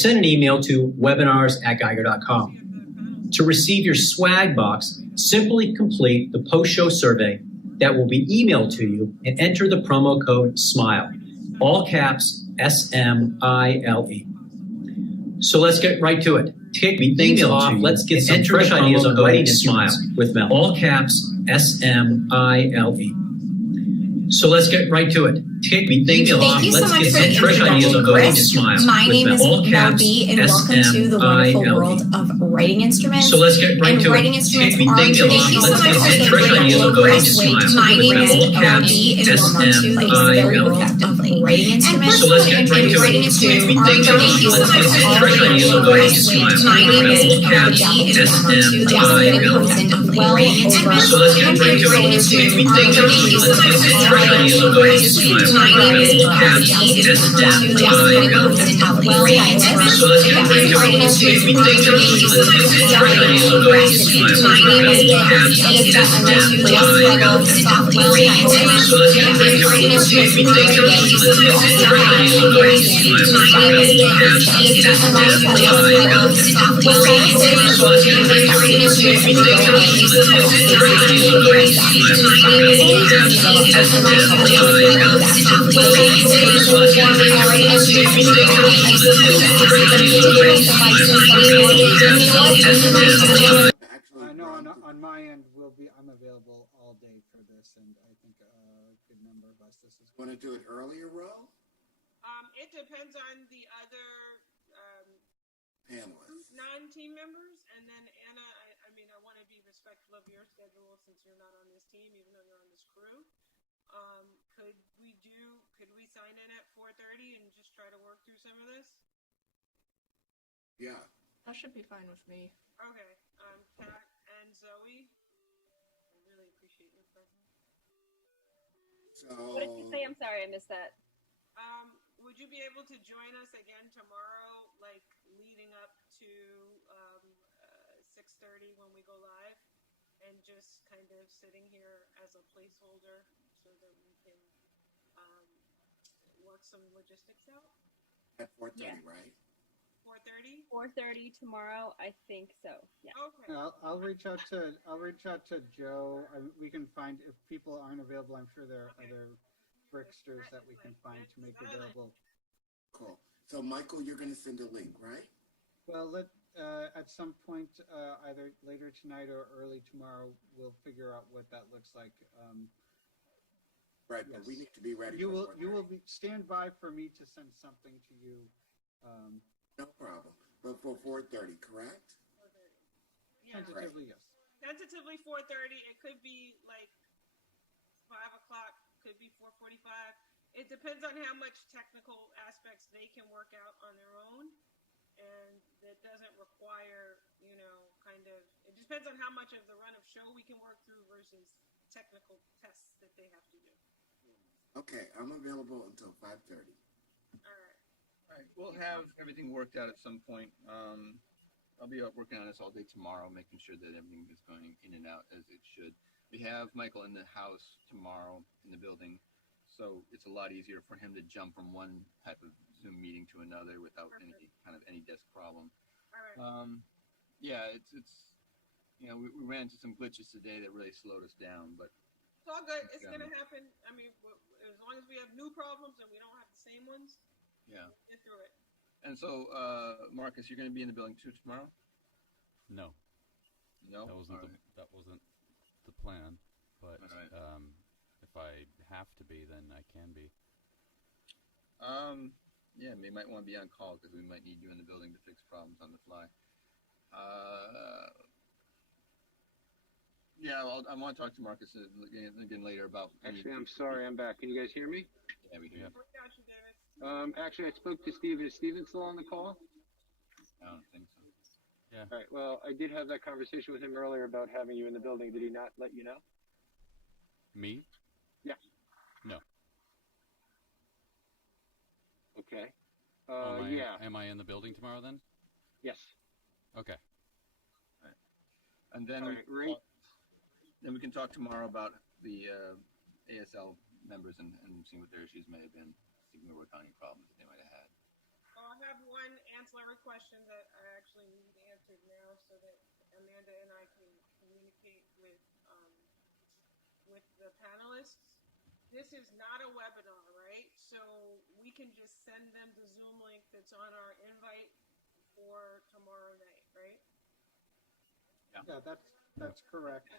Send an email to webinars@geiger.com. To receive your swag box, simply complete the post-show survey that will be emailed to you and enter the promo code SMILE, all caps SMILE. So let's get right to it. Kick things off. Let's get some fresh ideas on writing SMILE with Mel. All caps SMILE. So let's get right to it. Kick things off. Thank you so Let's much get for some the fresh ideas on writing Chris. SMILE. My name is Mel B, and welcome to the wonderful world of writing instruments. So let's get right to it. Writing instruments Kick are things off. traditional. Let's get some fresh My ideas on writing SMILE. name is Mel B, and welcome to the very world of writing instruments. So let's get right to it. Writing instruments Kick are things off. traditional. Let's get some fresh ideas on writing SMILE. My name is Mel B, and welcome to the very person of writing instruments. So let's get right to it. Kick things off. Let's get some fresh ideas on writing SMILE. My name is Mel B, and welcome to the very person of writing instruments. So let's get right to it. Kick things off. Let's get some fresh ideas on writing SMILE. My name is Mel B, and welcome to the very person of writing instruments. So let's get right to it. Kick things off. Let's get some fresh ideas on writing SMILE. So let's get right to it. Kick things off. Let's get some fresh ideas on writing SMILE. So let's get right to it. Kick things off. Let's get some fresh ideas on writing SMILE. I know on my end I'm available all day for this, and I think a good number of us. This is Want to do it earlier, Ro? It depends on the other Panelists. non-team members, and then Anna. I mean, I want to be respectful of your schedule since you're not on this team, even though you're on this crew. Could we sign in at 4:30 and just try to work through some of this? Yeah. That should be fine with me. Okay. Kat and Zoe, I really appreciate your presence. So. What did you say? I'm sorry, I missed that. Would you be able to join us again tomorrow, like leading up to 6:30 when we go live, and just kind of sitting here as a placeholder so that we can work some logistics out? At 4:30, Yeah. right? 4:30? 4:30 tomorrow, I think so. Yeah. Okay. I'll reach out to Joe. We can find, if people aren't available, I'm sure there are other Bricksters that we can find to make available. Cool. So, Michael, you're going to send a link, right? Well, at some point, either later tonight or early tomorrow, we'll figure out what that looks like. Right, yes. but we need to be ready. You for will stand by for me to send something to you. No problem. But for 4:30, correct? 4:30. Yeah. Tentatively, yes. Tentatively 4:30. It could be like 5 o'clock. Could be 4:45. It depends on how much technical aspects they can work out on their own, and that doesn't require, it depends on how much of the run of show we can work through versus technical tests that they have to do. Okay, I'm available until 5:30. All right. All right, we'll have everything worked out at some point. I'll be up working on this all day tomorrow, making sure that everything is going in and out as it should. We have Michael in the house tomorrow in the building, so it's a lot easier for him to jump from one type of Zoom meeting to another without any desk problem. All right. Yeah, it's we ran into some glitches today that really slowed us down, but It's all good. It's going to happen. I mean, as long as we have new problems and we don't have the same ones, yeah, we'll get through it. And so, Marcus, you're going to be in the building too tomorrow? No, No, that wasn't the plan. But right. If I have to be, then I can be. Yeah, we might want to be on call because we might need you in the building to fix problems on the fly. Yeah, I want to talk to Marcus again later about. Actually, I'm sorry, I'm back. Can you guys hear me? Yeah, we can. We got you, David. Actually, I spoke to Steven. Is Steven still on the call? I don't think so. Yeah. All right. Well, I did have that conversation with him earlier about having you in the building. Did he not let you know? Me? Yeah. No. Okay. Yeah. Am I in the building tomorrow then? Yes. Okay. And then, then we can talk tomorrow about the ASL members and see what their issues may have been. See if we work on any problems that they might have had. Oh, have one ancillary question that I actually need answered now so that Amanda and I can communicate with the panelists. This is not a webinar, right? So we can just send them the Zoom link that's on our invite for tomorrow night, right? Yeah, that's correct.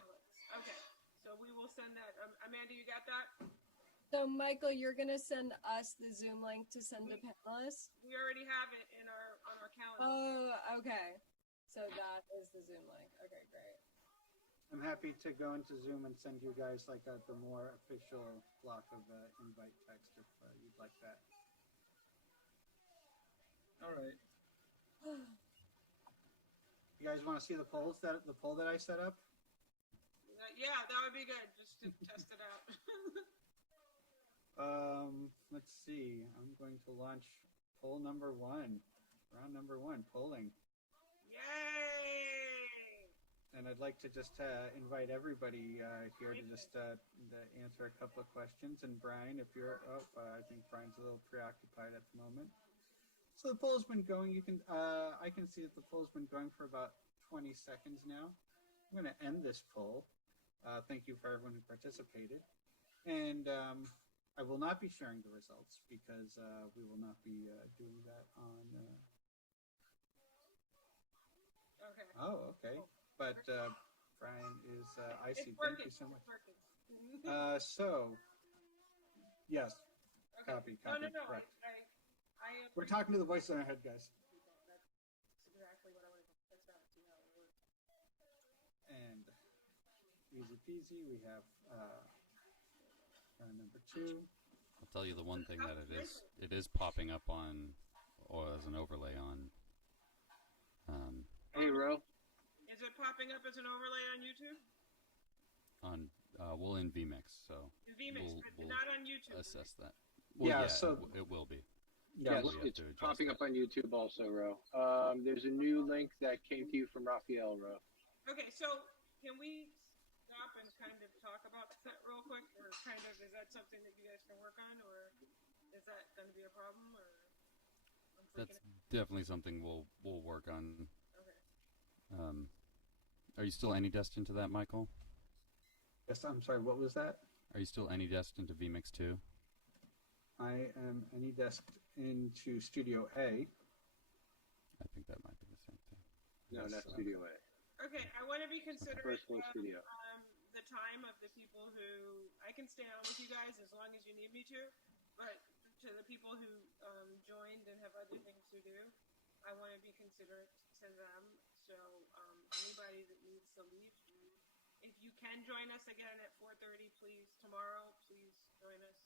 Okay, so we will send that. Amanda, you got that? So, Michael, you're gonna send us the Zoom link to send to panelists? We already have it on our calendar. Oh, okay. So that is the Zoom link. Okay, great. I'm happy to go into Zoom and send you guys like the more official block of invite text if you'd like that. All right. You guys want to see the poll that I set up? Yeah, that would be good, just to test it out. Let's see. I'm going to launch poll number 1, round number 1, polling. Yay! And I'd like to just invite everybody here to just to answer a couple of questions. And Brian, if you're, I think Brian's a little preoccupied at the moment. So the poll's been going. I can see that the poll's been going for about 20 seconds now. I'm going to end this poll. Thank you for everyone who participated. And I will not be sharing the results because we will not be doing that on. Okay. Oh, okay. But Brian is, I see. It's Thank working. you so much. It's working. So, yes, Okay. copy, No. correct. I We're talking to the voice in our head, guys. That's exactly what I want to test out, see how it works. And easy peasy, we have round number 2. I'll tell you the one thing that it is popping up on, or as an overlay on. Hey, Ro. Is it popping up as an overlay on YouTube? Well, in vMix, so In vMix, but we'll not on YouTube. assess that. Yeah, Well, so- it will be. Yeah, Yes, we have it's to adjust popping that. up on YouTube also, Ro. There's a new link that came to you from Raphael, Ro. Okay, so can we stop and kind of talk about that real quick, or kind of is that something that you guys can work on, or is that going to be a problem, or I'm freaking That's definitely something we'll work on. Okay. Are you still any destined to that, Michael? Yes, I'm sorry, what was that? Are you still any destined to vMix 2? I am AnyDesk into Studio A. I think that might be the same thing. No, Yes, not Studio A. Okay, I want to be considerate First floor of studio. the time of the people who I can stay on with you guys as long as you need me to, but to the people who joined and have other things to do, I want to be considerate to them. So anybody that needs to leave, if you can join us again at 4:30, please tomorrow. Please join us.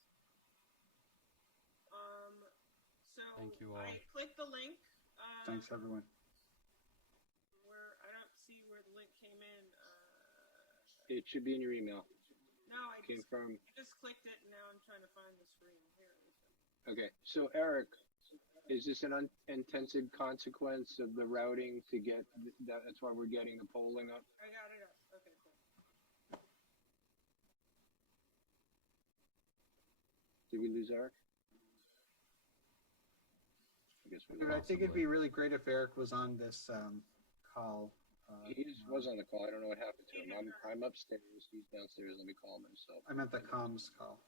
So Thank you all. I clicked the link. Thanks, everyone. Where I don't see where the link came in. It should be in your email. No, I Came from. just clicked it, and now I'm trying to find the screen. Here it is. Okay, so Eric, is this an unintended consequence of the routing to get? That's why we're getting the polling up. I got it up. Okay, cool. Did we lose Eric? I guess we Dude, I think it'd be really great if Eric was on this call. was on the call. I don't know what happened to him. I'm upstairs. He's downstairs. Let me call him himself. I meant the comms call.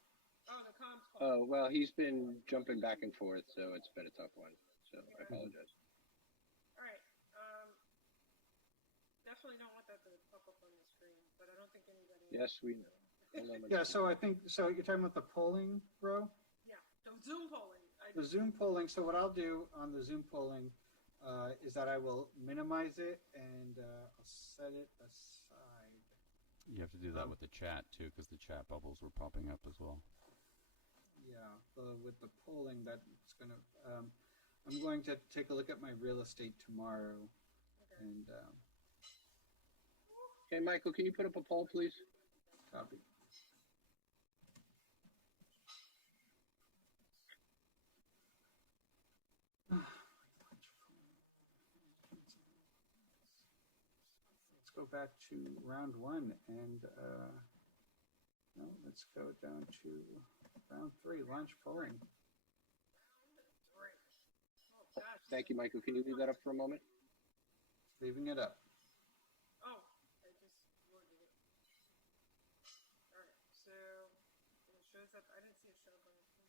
Oh, the comms call. Oh, well, he's been jumping back and forth, so it's been a tough one. So I apologize. All right. Definitely don't want that to pop up on the screen, but I don't think anybody. Yes, we know. Hold on one Yeah, second. so I think, so you're talking about the polling, bro? Yeah. The Zoom polling. The Zoom polling, so what I'll do on the Zoom polling is that I will minimize it and I'll set it aside. You have to do that with the chat too, because the chat bubbles were popping up as well. Yeah, with the polling, that's gonna. I'm going to take a look at my real estate tomorrow, and Hey, Michael, can you put up a poll, please? copy. Let's go back to round 1 and no, let's go down to round 3, launch polling. Great. Oh gosh, Thank you, Michael. Can you leave that up for a moment? Leaving it up. Oh, I just loaded it. Alright, so it shows up. I didn't see it show up on the screen.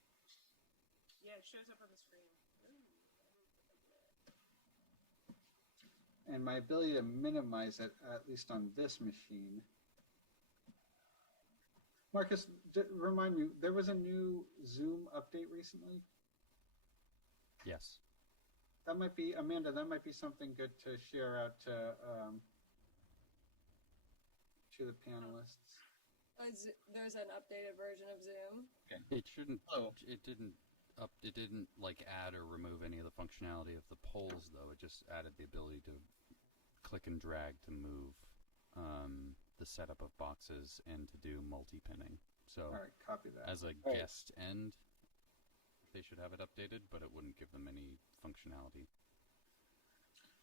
Yeah, it shows up on the screen. And my ability to minimize it, at least on this machine. Marcus, remind me, there was a new Zoom update recently? Yes. That might be, Amanda, that might be something good to share out to the panelists. There's an updated version of Zoom. It shouldn't. Oh. It didn't like add or remove any of the functionality of the polls, though. It just added the ability to click and drag to move the setup of boxes and to do multi-pinning. So, All right, copy that. as a Right. guest end, they should have it updated, but it wouldn't give them any functionality.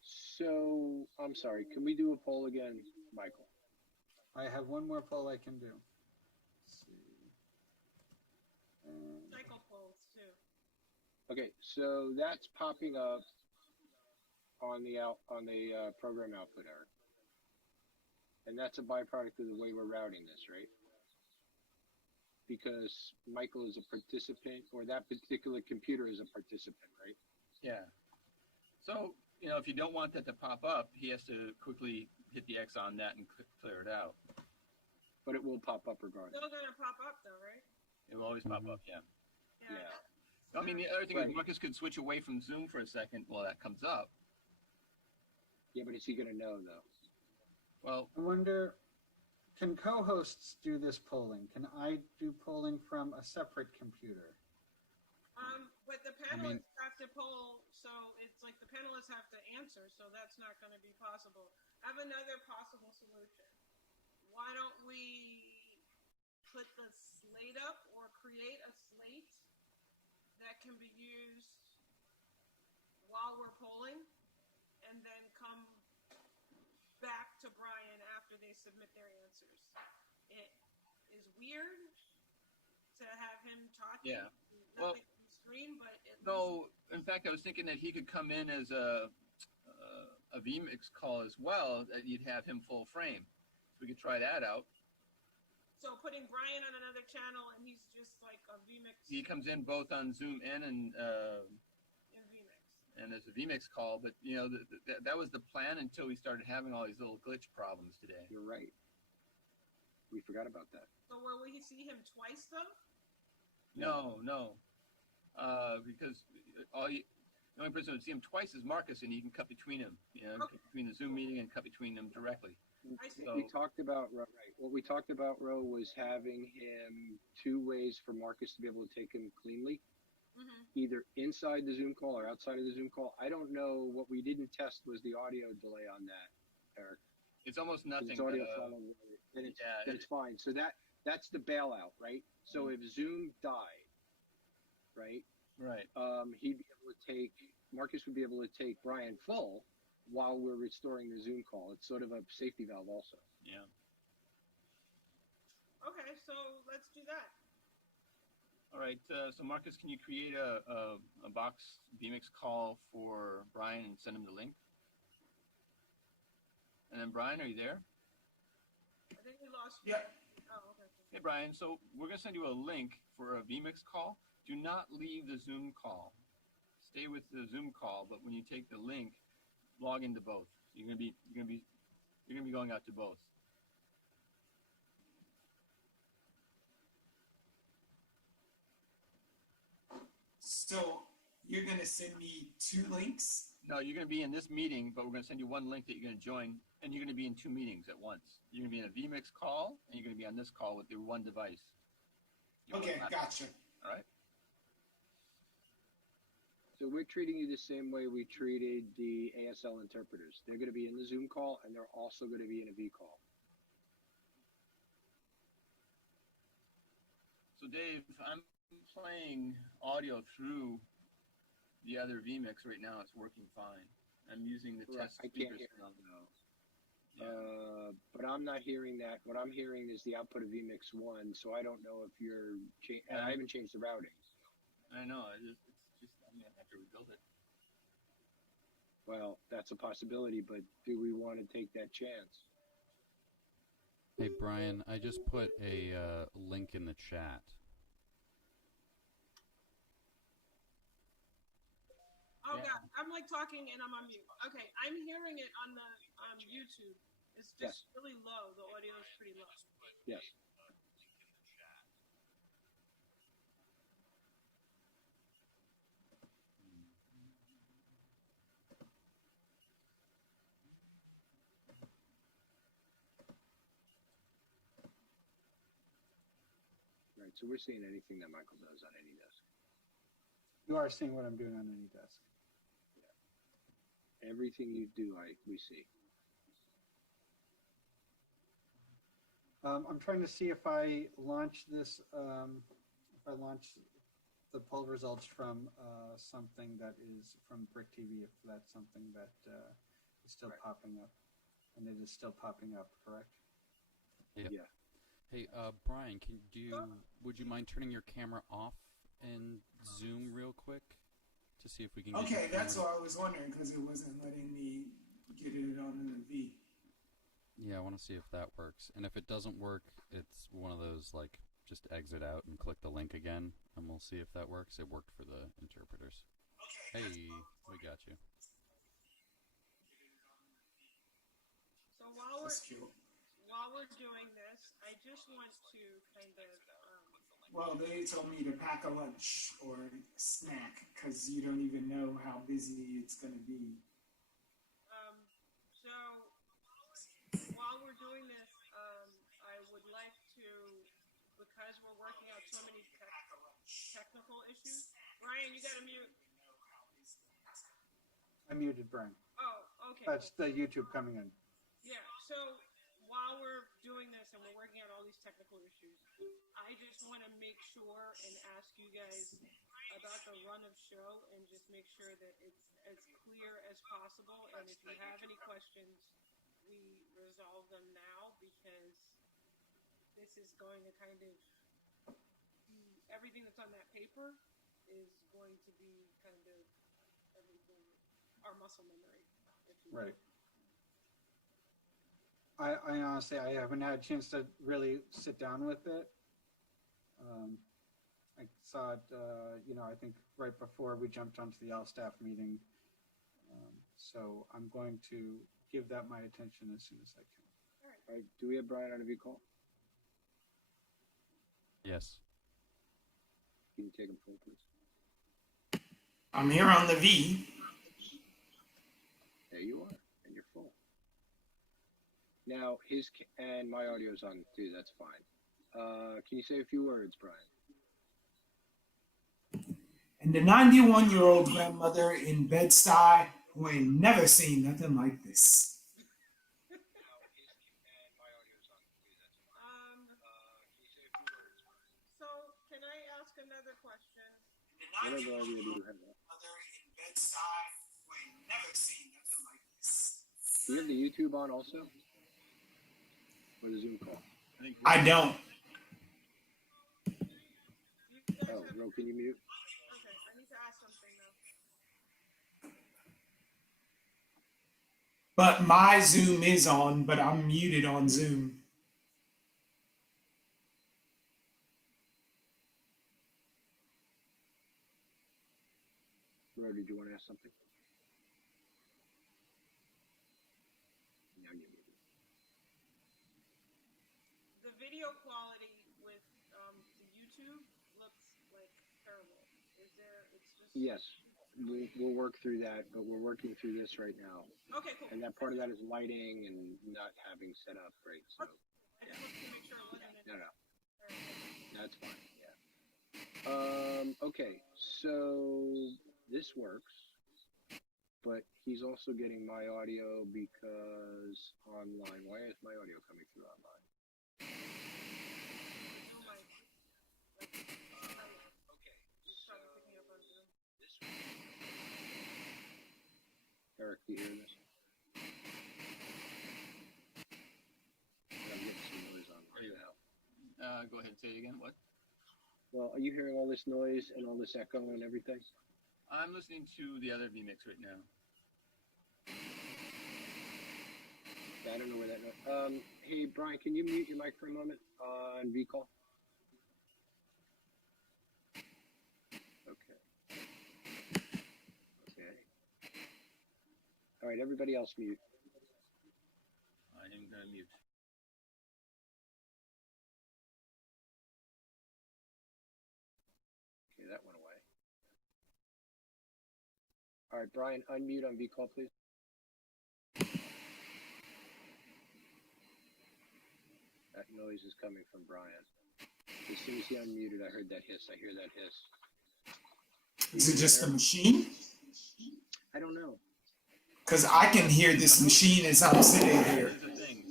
So, I'm sorry. Can we do a poll again, Michael? I have one more poll I can do. Let's see. Cycle polls too. Okay, so that's popping up on the program output, Eric. And that's a byproduct of the way we're routing this, right? Because Michael is a participant, or that particular computer is a participant, right? Yeah. So, if you don't want that to pop up, he has to quickly hit the X on that and clear it out. But it will pop up regardless. Still gonna pop up though, right? It will always pop up, yeah. Yeah. I mean, the other thing is Right. Marcus could switch away from Zoom for a second while that comes up. Yeah, but is he going to know, though? Well, I wonder, can co-hosts do this polling? Can I do polling from a separate computer? But the I mean- panelists have to poll, so it's like the panelists have to answer, so that's not gonna be possible. I have another possible solution. Why don't we put the slate up or create a slate that can be used while we're polling and then come back to Brian after they submit their answers. It is weird to have him talking. Yeah. Well, nothing on the screen, but at least no, in fact, I was thinking that he could come in as a vMix call as well, that you'd have him full frame. So we could try that out. so putting Brian on another channel and he's just like a VMix He comes in both on Zoom in in VMix. and as a vMix call, but that was the plan until we started having all these little glitch problems today. You're right. We forgot about that. So will we see him twice though? No, because the only person who would see him twice is Marcus, and he can cut between them, Okay. between the Zoom meeting and cut between them directly. I see. So- We talked about, right, what we talked about, Ro, was having him two ways for Marcus to be able to take him cleanly, Mm-hmm. either inside the Zoom call or outside of the Zoom call. I don't know, what we didn't test was the audio delay on that, Eric. It's almost 'Cause nothing. It's audio but, following, then it's, yeah, then it's fine. So that's the bailout, right? So if Zoom died, right, right. he'd be able to Marcus would be able to take Brian full while we're restoring the Zoom call. It's sort of a safety valve also. Yeah. Okay, so let's do that. All right. So Marcus, can you create a box vMix call for Brian and send him the link? And then Brian, are you there? I think we lost. Yeah. Oh, okay. Hey Brian, so we're gonna send you a link for a vMix call. Do not leave the Zoom call. Stay with the Zoom call, but when you take the link, log into both. You're gonna be going out to both. So you're gonna send me 2 links? No, you're gonna be in this meeting, but we're gonna send you one link that you're gonna join, and you're gonna be in 2 meetings at once. You're gonna be in a vMix call, and you're gonna be on this call with your one device. You Okay, will not- gotcha. All right. So we're treating you the same way we treated the ASL interpreters. They're going to be in the Zoom call, and they're also going to be in a V call. So Dave, I'm playing audio through the other vMix right now. It's working fine. I'm using the test I can't speakers hear from. it. But I'm not hearing that. What I'm hearing is the output of vMix 1, so I don't know if you're... I haven't changed the routing. I know. It's just I'm gonna have to rebuild it. Well, that's a possibility, but do we want to take that chance? Hey Brian, I just put a link in the chat. Oh God, I'm like talking and I'm on mute. Okay, I'm hearing it on the YouTube. It's just really low. The audio is pretty low. Yes. Right, so we're seeing anything that Michael does on any desk. You are seeing what I'm doing on any desk. Everything you do, we see. I'm trying to see if I launch this, if I launch the poll results from something that is from Brick TV, if that's something that is still popping up. And it is still popping up, correct? Yep. Yeah. Hey, Brian, would you mind turning your camera off and Zoom real quick to see if we can get Okay, your that's camera what I was wondering because it wasn't letting me get it on the V. Yeah, I want to see if that works. And if it doesn't work, it's one of those, like, just exit out and click the link again, and we'll see if that works. It worked for the interpreters. Okay. Hey, we got you. So That's cute. while we're doing this, I just want to kind of Well, they told me to pack a lunch or snack because you don't even know how busy it's going to be. so while we're doing this, I would like to, because we're working out so many technical issues. Brian, you got to mute. I muted Brian. Oh, okay. That's the YouTube coming in. Yeah, so while we're doing this and we're working out all these technical issues, I just want to make sure and ask you guys about the run of show and just make sure that it's as clear as possible. And if you have any questions, we resolve them now because this is going to kind of be, everything that's on that paper is going to be kind of everything, our muscle memory. If you will. Right. I honestly, I haven't had a chance to really sit down with it. I saw it, I think right before we jumped onto the L-staff meeting. So I'm going to give that my attention as soon as I can. All right, do we have Brian on a V call? Yes. Can you take him full, please? I'm here on the V. There you are, and you're full. Now, and my audio's on too, that's fine. Can you say a few words, Brian? And the 91-year-old grandmother in Bed-Stuy who ain't never seen nothing like this. So can I ask another question? Whatever audio do you have? Mother in Bed-Stuy who ain't never seen nothing like this. Do you have the YouTube on also? Or the Zoom call? I don't. Oh, no, can you mute? Okay, I need to ask something though. But my Zoom is on, but I'm muted on Zoom. Rory, did you want to ask something? Now you're muted. The video quality with the YouTube looks like terrible. Is there? It's just. Yes, we'll work through that, but we're working through this right now. Okay, cool. And that part of that is lighting and not having set up right. So I just wanted to make sure it wasn't. no, that's fine. Yeah. Okay, so this works, but he's also getting my audio because online. Why is my audio coming through online? Eric, do you hear this? I'm getting some noise on right now. Go ahead and say it again. What? Well, are you hearing all this noise and all this echo and everything? I'm listening to the other vMix right now. I don't know where that. Hey Brian, can you mute your mic for a moment on vCall? Okay. All right, everybody else mute. I am gonna mute. Okay, that went away. All right, Brian, unmute on vCall, please. That noise is coming from Brian. As soon as he unmuted, I heard that hiss. I hear that hiss. Is it just the machine? I don't know. Because I can hear this machine as I'm sitting here. Here's the thing.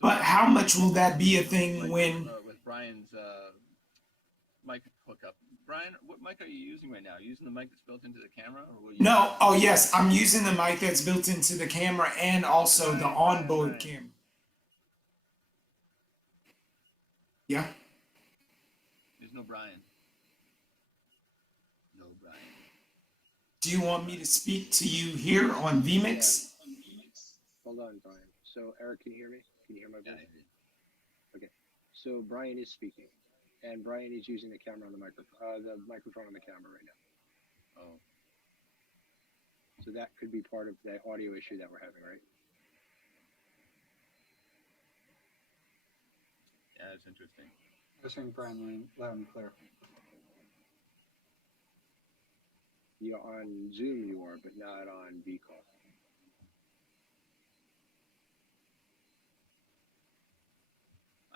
But how much will that be a thing when? With Brian's mic hookup. Brian, what mic are you using right now? Are you using the mic that's built into the camera, or will you? No. Oh yes, I'm using the mic that's built into the camera and also the onboard camera. Yeah. There's no Brian. No Brian. Do you want me to speak to you here on vMix? Hold on, Brian. So Eric, can you hear me? Can you hear my voice? Yeah, Okay. So Brian is speaking, and Brian is using the camera on the microphone on the camera right now. Oh. So that could be part of the audio issue that we're having, right? Yeah, that's interesting. I was hearing Brian loud and clear. You're on Zoom, you are, but not on vCall.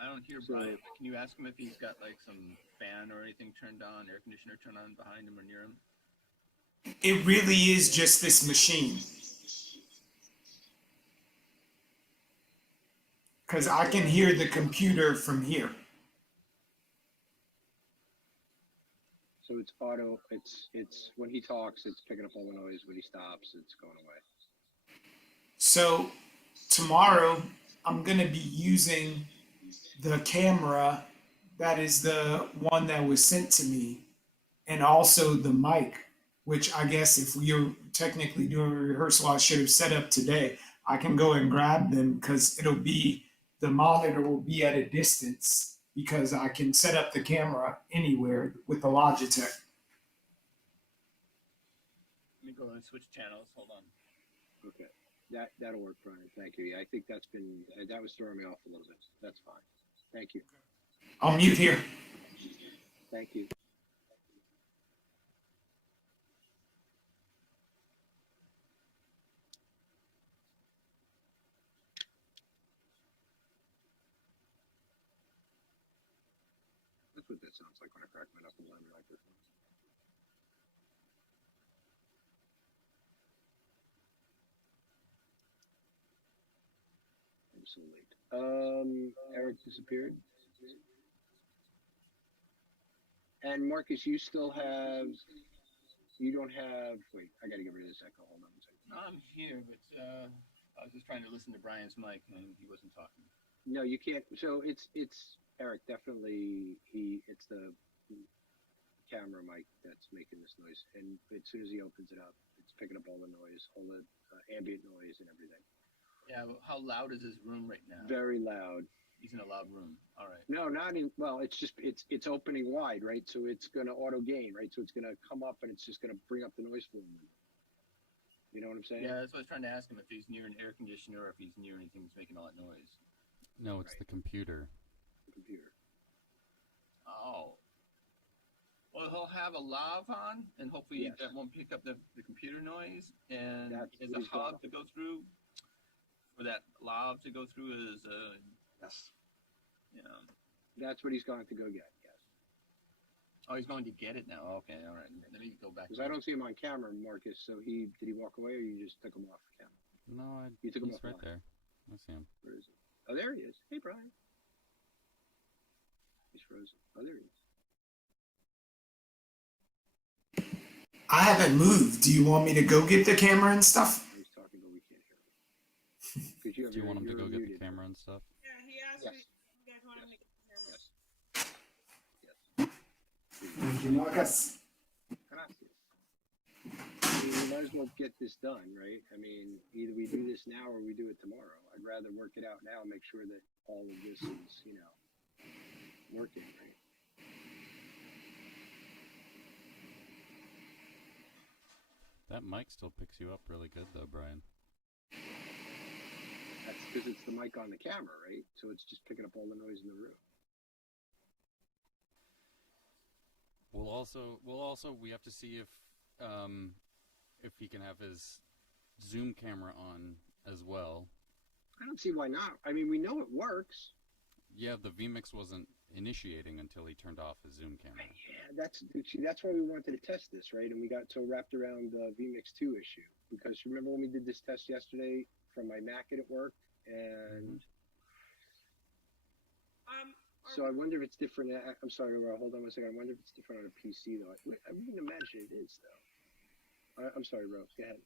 I don't hear Brian. Can you ask him if he's got like some fan or anything turned on, air conditioner turned on behind him or near him? It really is just this machine. Because I can hear the computer from here. So it's auto. It's when he talks, it's picking up all the noise. When he stops, it's going away. So tomorrow I'm going to be using the camera that is the one that was sent to me, and also the mic, which I guess if you're technically doing a rehearsal, I should have set up today. I can go and grab them because the monitor will be at a distance because I can set up the camera anywhere with the Logitech. Let me go and switch channels. Hold on. Okay, that'll work, Brian. Thank you. Yeah, I think that was throwing me off a little bit. That's fine. Thank you. I'll mute here. Thank you. That's what that sounds like when I crack my knuckles on the microphone. I'm so late. Eric disappeared. And Marcus, you don't have, wait, I gotta get rid of this echo. Hold on a second. No, I'm here, but I was just trying to listen to Brian's mic and he wasn't talking. No, you can't. So it's Eric, definitely it's the camera mic that's making this noise. And as soon as he opens it up, it's picking up all the noise, all the ambient noise and everything. Yeah, well, how loud is his room right now? Very loud. He's in a loud room. All right. No, not in, well, it's just, it's opening wide, right? So it's going to auto gain, right? So it's going to come up and it's just going to bring up the noise volume. You know what I'm saying? Yeah, that's what I was trying to ask him, if he's near an air conditioner or if he's near anything that's making all that noise. No, it's the computer. The computer. Oh. Well, he'll have a lav on, and hopefully Yes. that won't pick up the computer noise. And That's is what a he's got. hub to go through, for that lav to go through is Yes. you know. That's what he's going to go get, yes. Oh, he's going to get it now. Okay, all right. Let me go back. Because I don't see him on camera, Marcus. So did he walk away or you just took him off camera? No, You took him he's off right line. there. I see him. Where is he? Oh, there he is. Hey, Brian. He's frozen. Oh, there he is. I haven't moved. Do you want me to go get the camera and stuff? He's talking, but we can't hear him. Because you have Do you want him to you're go get the muted. camera and stuff? Yeah, he asked Yes. me if you guys wanted me to get the camera. Yes. Thank you, Marcus. Gracias. mean, we might as well get this done, right? I mean, either we do this now or we do it tomorrow. I'd rather work it out now, make sure that all of this is, working, right? That mic still picks you up really good, though, Brian. That's because it's the mic on the camera, right? So it's just picking up all the noise in the room. We have to see if he can have his Zoom camera on as well. I don't see why not. I mean, we know it works. Yeah, the vMix wasn't initiating until he turned off his Zoom camera. Yeah, that's why we wanted to test this, right? And we got so wrapped around the vMix 2 issue. Because remember when we did this test yesterday from my Mac and it worked? And so I wonder if it's different. I'm sorry, hold on one second. I wonder if it's different on a PC, though. I wouldn't imagine it is, though. I'm sorry, Rose. Go ahead.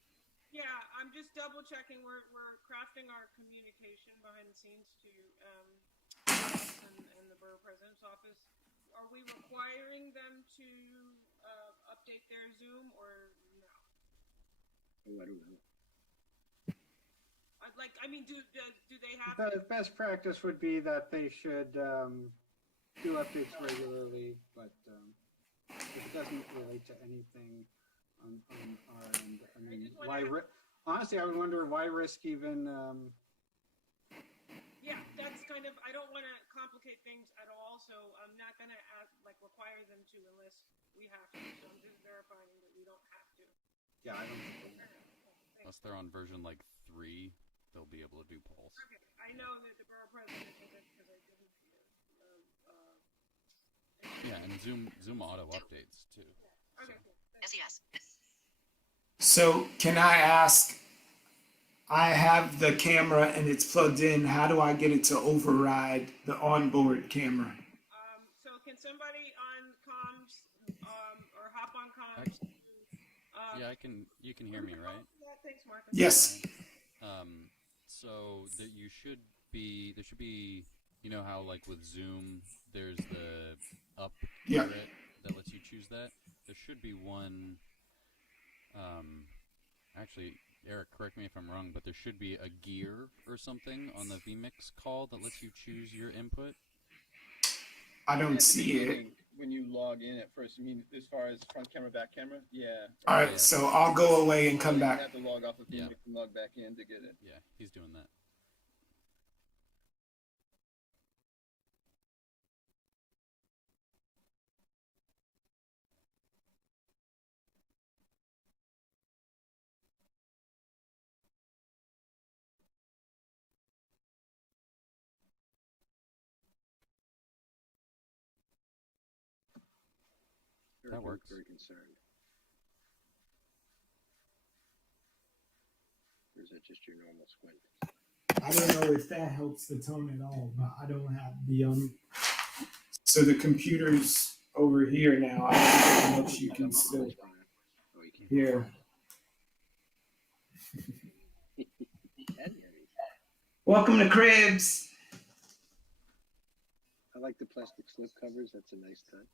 Yeah, I'm just double checking. We're crafting our communication behind the scenes to us and the borough president's office. Are we requiring them to update their Zoom or no? Oh, I don't know. Do they have The best practice would be that they should do updates regularly, but if it doesn't relate to anything on our end, I mean, honestly, I would wonder why risk even. Yeah, that's kind of. I don't want to complicate things at all, so I'm not going to require them to unless we have to. So I'm just verifying that we don't have to. Yeah, I don't think. Unless they're on version 3, they'll be able to do polls. Okay, I know that the borough president did it because I didn't. Yeah, and Zoom auto updates too. Okay, cool. Yes. So can I ask, I have the camera and it's plugged in. How do I get it to override the onboard camera? So can somebody on comms or hop on comms? Yeah, you can hear me, right? Yeah, thanks, Marcus. Yes. So there should be, you know how with Zoom, there's the up Yeah. that lets you choose that. There should be one. Actually, Eric, correct me if I'm wrong, but there should be a gear or something on the vMix call that lets you choose your input. I don't see it. When you log in at first, I mean, as far as front camera, back camera, yeah. All right, so I'll go away and come You back. have to log off of Yeah. vMix and log back in to get it. Yeah, he's doing that. Eric works. looked very concerned. Or is that just your normal squint? I don't know if that helps the tone at all, but I don't have the so the computer's over here now. I don't know how much you can still Oh, you can't. hear. Welcome to Cribs. I like the plastic slip covers. That's a nice touch.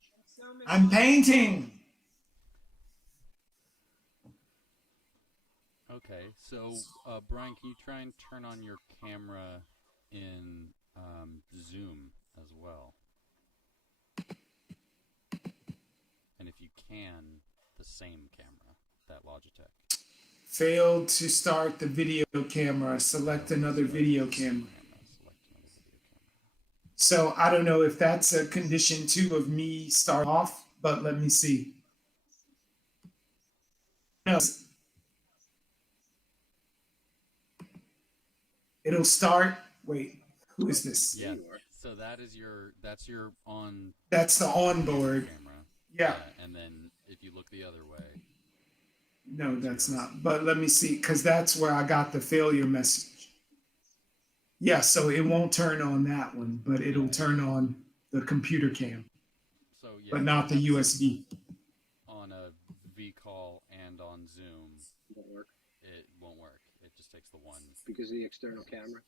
I'm painting. Okay, so Brian, can you try and turn on your camera in Zoom as well? And if you can, the same camera, that Logitech. Failed to start the video camera. Select another video camera. So I don't know if that's a condition too of me start off, but let me see. No. It'll start. Wait, who is this? Yeah. So that's your on. That's the onboard. Camera. Yeah. And then if you look the other way. No, that's not. But let me see, because that's where I got the failure message. Yeah, so it won't turn on that one, but it'll turn on the computer cam. So yeah. But not the USB. On a vCall and on Zoom. Won't work. It won't work. It just takes the one. Because of the external camera?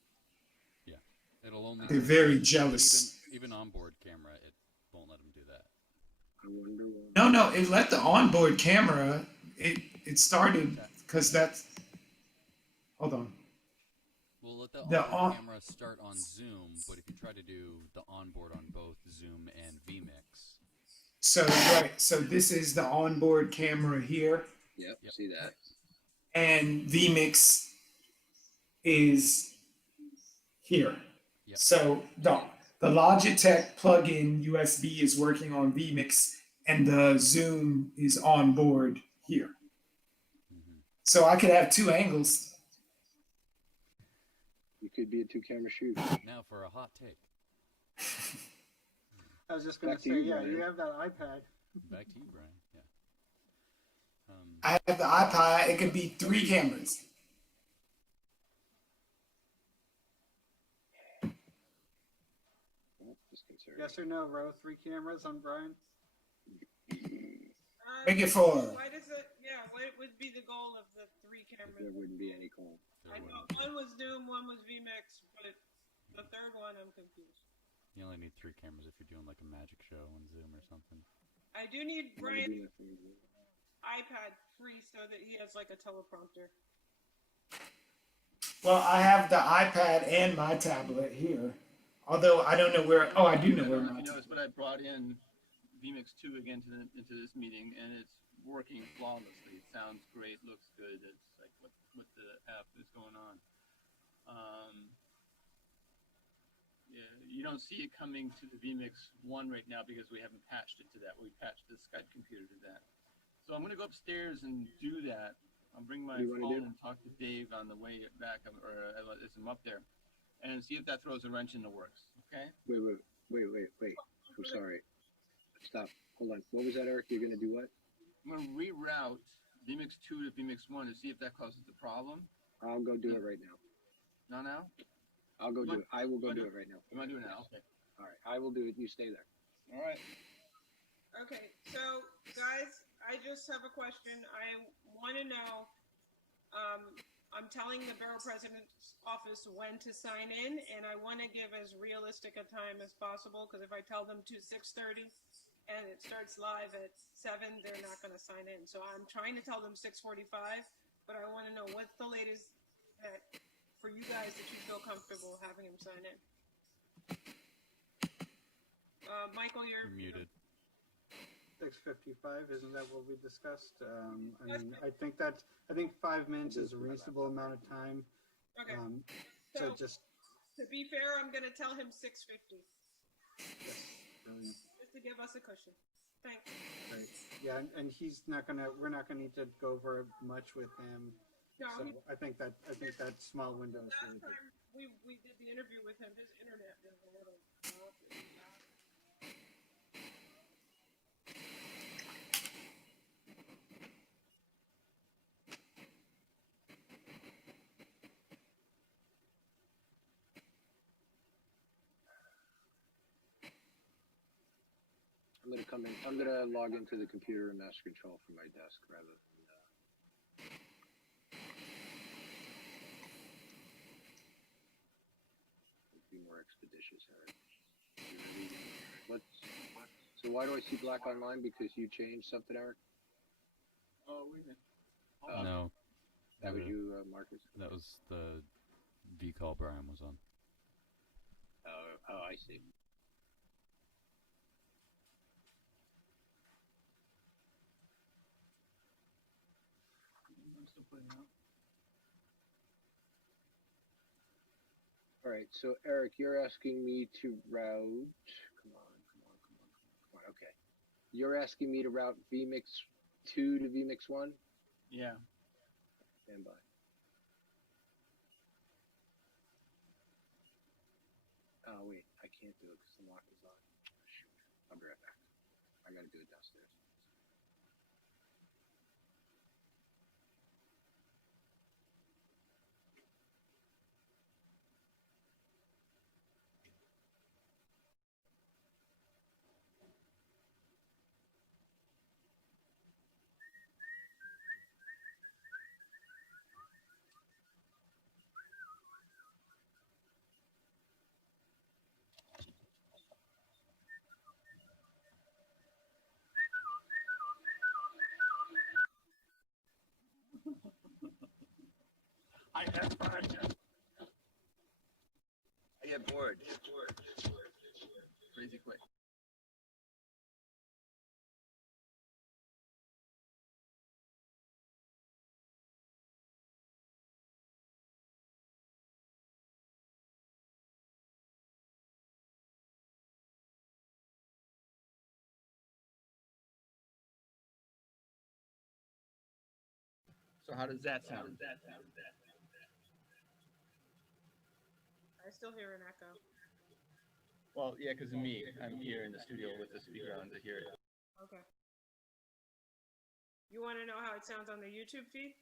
Yeah. It'll only. They're very jealous. Even onboard camera, it won't let them do that. I wonder why. No, it let the onboard camera. it started because that's. Hold on. Well, let the The onboard on- camera start on Zoom, but if you try to do the onboard on both Zoom and vMix, So right, so this is the onboard camera here, Yep, Yep. see that. and vMix is here. Yep. So the Logitech plug-in USB is working on vMix, and the Zoom is on board here. Mhm. So I could have two angles. You could be a two-camera shoot. Now for a hot take. I was just gonna Back to say, you, yeah, Brian. you have that iPad. Back to you, Brian. Yeah. I have the iPod. It could be three cameras. Oh, disconcerting. Yes or no, Ro? 3 cameras on Brian? Make it 4. Why does it? Yeah, what would be the goal of the 3 There cameras? wouldn't be any call. I know one was Zoom, one was vMix, but the third one I'm confused. You only need 3 cameras if you're doing like a magic show on Zoom or something. I do need There would be Brian's nothing. iPad free so that he has like a teleprompter. Well, I have the iPad and my tablet here. Although I don't know where. Oh, I do know where my. You notice, but I brought in vMix 2 again into this meeting, and it's working flawlessly. It sounds great, looks good. It's like what the F is going on. Yeah, you don't see it coming to the vMix 1 right now because we haven't patched it to that. We patched the Skype computer to that. So I'm going to go upstairs and do that. I'll bring my What do you wanna phone do? and talk to Dave on the way back, or as I'm up there, and see if that throws a wrench in the works. Okay? Wait. I'm sorry. Stop. Hold on. What was that, Eric? You're gonna do what? I'm going to reroute vMix 2 to vMix 1 to see if that causes the problem. I'll go do it right now. Not now? I'll go do it. I will go do it right now. You want to do it now? Okay. All right. I will do it. You stay there. All right. Okay, so guys, I just have a question. I want to know. I'm telling the borough president's office when to sign in, and I want to give as realistic a time as possible. Because if I tell them to 6:30 and it starts live at 7, they're not going to sign in. So I'm trying to tell them 6:45, but I want to know what's the latest that for you guys that you feel comfortable having them sign in. Michael, You're muted. 6:55, isn't that what we discussed? I mean, I think 5 minutes is a reasonable amount of time. Okay. So So just, to be fair, I'm going to tell him 6:50 brilliant. just to give us a cushion. Thanks. Right. Yeah, and we're not gonna need to go over much with him. No, So he, I think that small window is last really good. time we did the interview with him, his internet was a little off. I'm gonna come in. I'm gonna log into the computer and master control from my desk rather than. Be more expeditious, Eric. You ready? So why do I see black online? Because you changed something, Eric? Oh, wait a minute. No. That was you, Marcus. That was the V call Brian was on. Oh, I see. I'm still putting out. All right, so Eric, you're asking me to route. Come on. Okay, you're asking me to route vMix 2 to vMix 1. Yeah. Stand by. Oh wait, I can't do it because the lock is on. Shoot, I'll be right back. I gotta do it downstairs. I had fun. I get bored. Crazy quick. So how does that sound? I still hear an echo. Well, yeah, because of me. I'm here in the studio with the speaker on to hear it. Okay. You want to know how it sounds on the YouTube feed?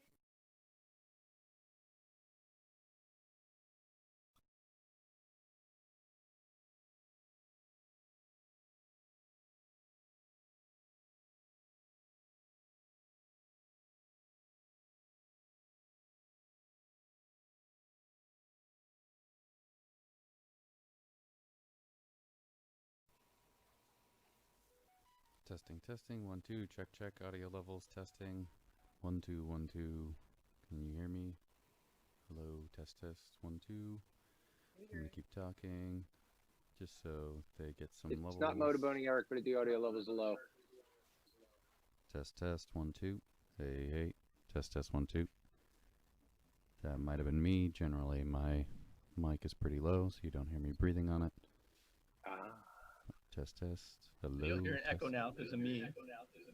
Testing, testing. 1, 2. Check, check. Audio levels. Testing. 1, 2, 1, 2. Can you hear me? Hello. Test, test. 1, 2. I'm gonna keep talking, just so they get some levels. It's not motorboating, Eric, but the audio levels are low. Test, test. 1, 2. Hey, hey. Test, test. 1, 2. That might have been me. Generally, my mic is pretty low, so you don't hear me breathing on it. Test, test. Hello. You'll hear an echo now because of me.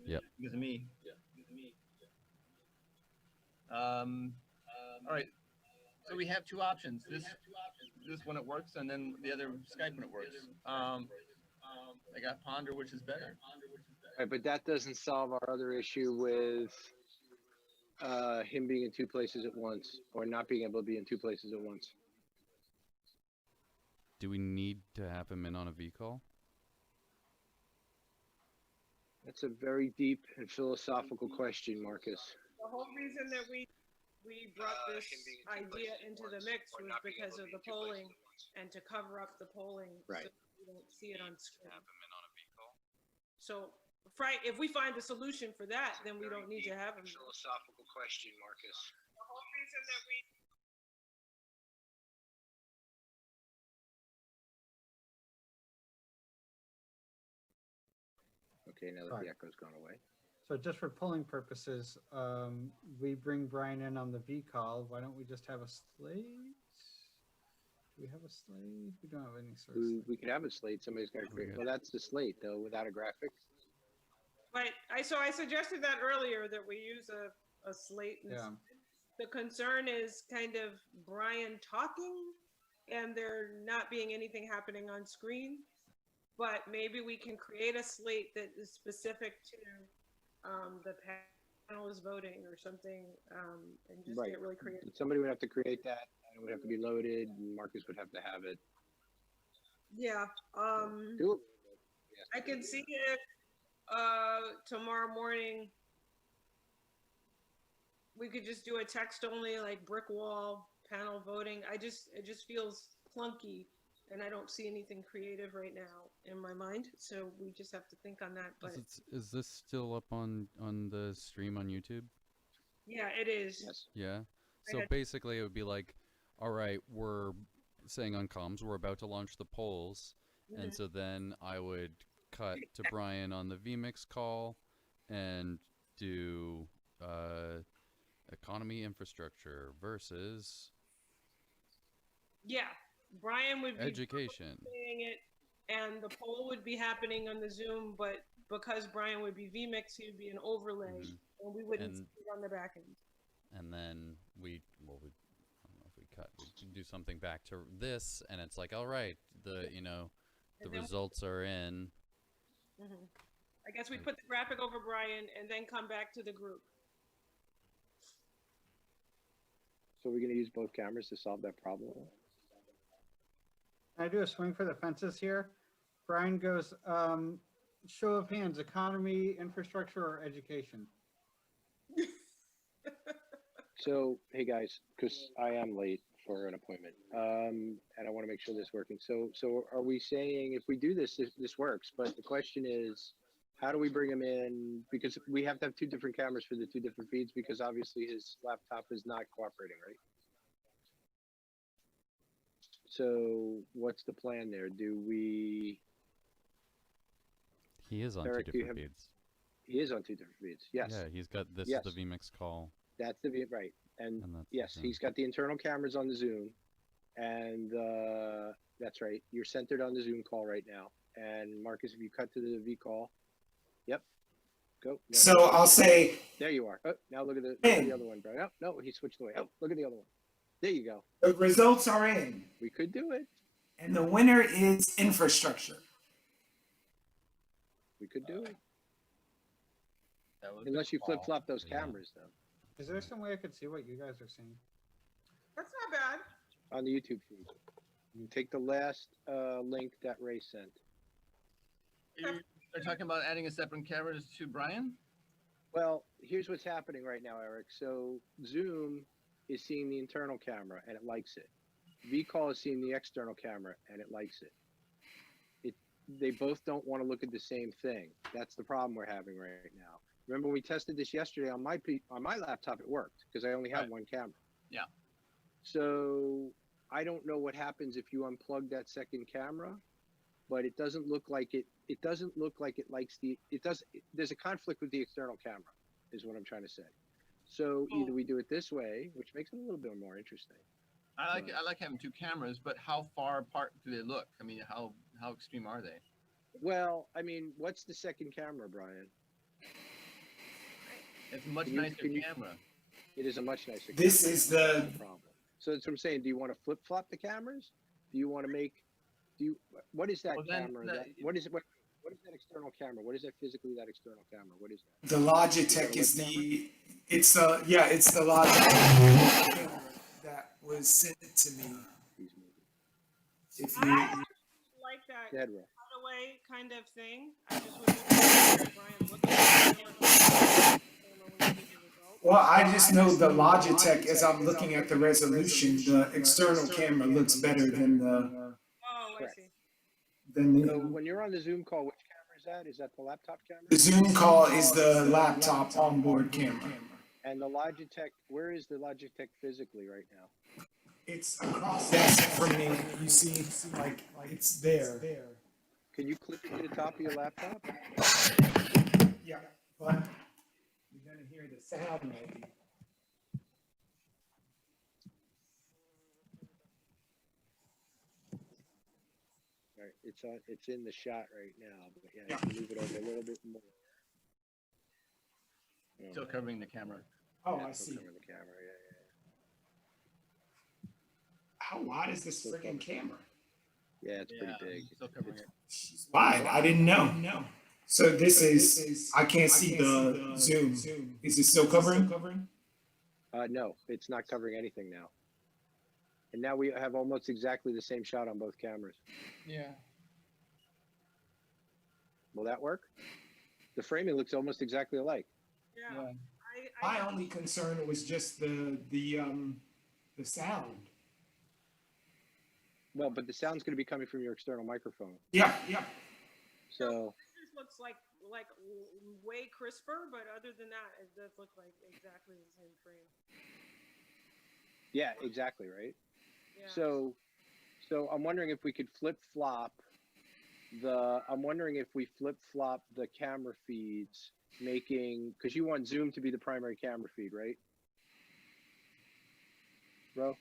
Yep. Because of me. All right. So we have two options. This when it works, and then the other Skype when it works. I got Ponder, which is better. Right, but that doesn't solve our other issue with him being in two places at once, or not being able to be in two places at once. Do we need to have him in on a V call? That's a very deep and philosophical question, Marcus. The whole reason that we brought this idea into the mix was because of the polling and to cover up the polling. Right. So you don't see it on screen. So, if we find a solution for that, then we don't need to have him. Philosophical question, Marcus. The whole reason that we Okay, now that Right. the echo's gone away. So just for polling purposes, we bring Brian in on the V call. Why don't we just have a slate? Do we have a slate? We don't have any sort of slate. We could have a slate. Somebody's got to create. Well, that's the slate though, without a graphic. But I suggested that earlier that we use a slate. Yeah. The concern is kind of Brian talking and there not being anything happening on screen. But maybe we can create a slate that is specific to the panel is voting or something, and just Right. get really creative. Somebody would have to create that, and it would have to be loaded, and Marcus would have to have it. Yeah. Do it. I can see if tomorrow morning we could just do a text only, like brick wall panel voting. It just feels clunky, and I don't see anything creative right now in my mind. So we just have to think on that. But Is this still up on the stream on YouTube? yeah, it is. Yes. Yeah. So basically, it would be like, all right, we're saying on comms, we're about to launch the polls, and so then I would cut to Brian on the vMix call and do economy infrastructure versus Yeah, Brian would be education. saying it, and the poll would be happening on the Zoom, but because Brian would be vMix, he would be an overlay, and we wouldn't see it on the back end. And then I don't know if we cut, we can do something back to this, and it's like, all right, the results are in. I guess we put the graphic over Brian and then come back to the group. So we're going to use both cameras to solve that problem. Can I do a swing for the fences here? Brian goes, show of hands, economy, infrastructure, or education? So, hey guys, because I am late for an appointment, and I want to make sure this is working. So are we saying if we do this works? But the question is, how do we bring him in? Because we have to have two different cameras for the two different feeds, because obviously his laptop is not cooperating, right? So what's the plan there? Do we? He is on Eric, two do you different have- feeds. He is on two different feeds. Yes. Yeah, he's got this Yes. is the vMix call, That's the right. And and that's yes, the he's got the internal cameras on the Zoom, and that's right. You're centered on the Zoom call right now. And Marcus, if you cut to the V call, yep, go. No. So I'll say, There you are. Oh, now look at the other one, bro. Oh, no, he switched away. Oh, look at the other one. There you go. the results are in, We could do it. and the winner is infrastructure. We could do it. That was Unless you good call. flip flop those Yeah. cameras though Is there some way I could see what you guys are seeing? That's not bad. on the YouTube feed. You take the last link that Ray sent. They're talking about adding a separate camera to Brian. Well, here's what's happening right now, Eric. So Zoom is seeing the internal camera and it likes it. vCall is seeing the external camera and it likes it. They both don't want to look at the same thing. That's the problem we're having right now. Remember when we tested this yesterday on my laptop, it worked because I only have Right. one camera. Yeah. So I don't know what happens if you unplug that second camera, but it doesn't look like it. It doesn't look like it likes the. It does. There's a conflict with the external camera, is what I'm trying to say. So either we do it this way, which makes it a little bit more interesting. I like having two cameras, but how far apart do they look? I mean, how extreme are they? Well, I mean, what's the second camera, Brian? It's a much Can you- nicer can you- camera. It is a much nicer. This camera. is That's the- the problem. So that's what I'm saying. Do you want to flip flop the cameras? Do you want to make? What is that Well, then camera? What is it? What is that external camera? What is that physically? That external camera? What is that? The Logitech is it's the Logitech camera that was sent to me. These movies. If I you, like that Dead row. cutaway kind of thing. I just was Brian look at it. well, I just know the Logitech, as I'm looking at the resolution, the external camera looks better than the, Oh, I Correct. see. than So the, when you're on the Zoom call, which camera is that? Is that the laptop camera? the Zoom call is the laptop onboard camera. And the Logitech, where is the Logitech physically right now? It's across desk from me. You see, like it's there. Can you click it to the top of your laptop? Yeah, but you're gonna hear the sound maybe. All right, it's in the shot right now, but yeah, you can move it over a little bit more. Still covering the camera. Oh, Yeah, I it's still see. covering the camera, yeah. How wide is this friggin' camera? Yeah, it's pretty big. Still covering it. She's wide. I didn't know. So this is, I can't see the Zoom. Is it still covering? No, it's not covering anything now. And now we have almost exactly the same shot on both cameras. Yeah. Will that work? The framing looks almost exactly alike. Yeah. My only concern was just the sound. Well, but the sound's going to be coming from your external microphone. Yeah. So, This looks like way crisper, but other than that, it does look like exactly the same frame. yeah, exactly, right? Yeah. So I'm wondering if we could flip flop the camera feeds, because you want Zoom to be the primary camera feed, right? Bro?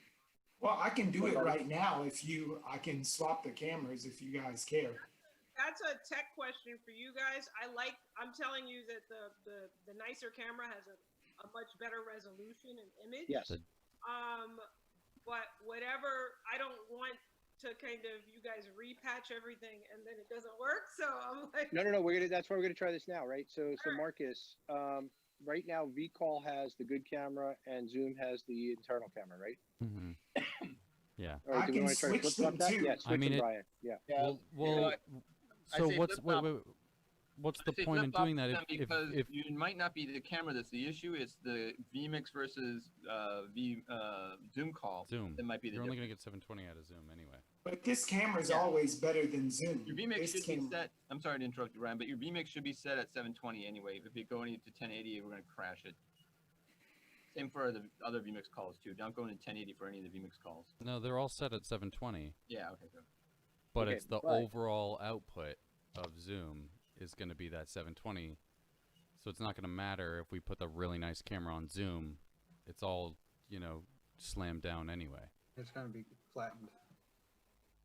Well, I can do it right now I can swap the cameras if you guys care. That's a tech question for you guys. I'm telling you that the nicer camera has a much better resolution and image. Yes. But whatever, I don't want to kind of you guys repatch everything and then it doesn't work. So I'm like, No. That's why we're gonna try this now, right? So Marcus, right now vCall has the good camera and Zoom has the internal camera, right? Mm-hmm. Yeah. All right, I do we can want to try to switch flip flop them that? too. Yeah, I switch mean, them, it- Brian. Yeah. Well, I so say what's flip-flop. what's the I say point in flip-flop doing that them if because you might not be the camera that's the issue. It's the vMix versus Zoom call. Zoom? That might be the You're only difference. gonna get 720 out of Zoom anyway. But this camera is Yeah. always better than Zoom. Your vMix This should be camera- set. I'm sorry to interrupt you, Ryan, but your vMix should be set at 720 anyway. If you go any to 1080, we're gonna crash it. Same for the other vMix calls too. Don't go into 1080 for any of the vMix calls. No, they're all set at 720. Yeah, okay, good. But Okay, it's the but- overall output of Zoom is going to be that 720. So it's not going to matter if we put the really nice camera on Zoom. It's all, slammed down anyway. It's going to be flattened.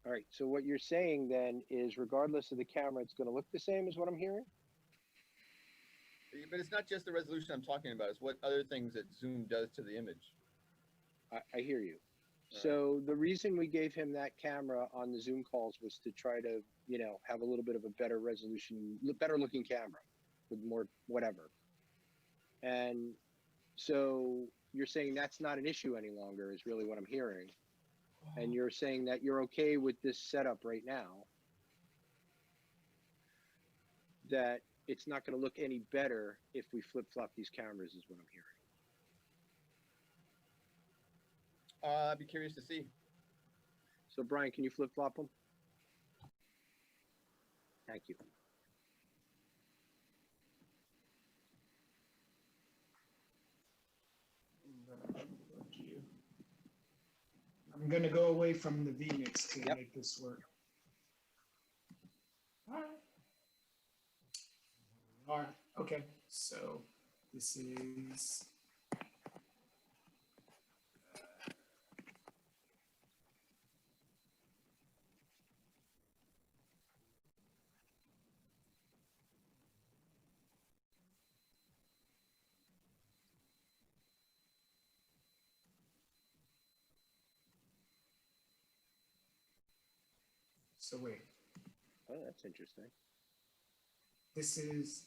All right. So what you're saying then is, regardless of the camera, it's going to look the same, is what I'm hearing. But it's not just the resolution I'm talking about. It's what other things that Zoom does to the image. I hear you. Right. So the reason we gave him that camera on the Zoom calls was to try to, have a little bit of a better resolution, better looking camera with more whatever. And so you're saying that's not an issue any longer, is really what I'm hearing. And you're saying that you're okay with this setup right now, that it's not going to look any better if we flip-flop these cameras, is what I'm hearing. I'd be curious to see. So Brian, can you flip-flop them? Thank you. I'm gonna go away from the vMix to Yep. make this work. All right. All right. Okay. So this is. So wait, Oh, that's interesting. this is,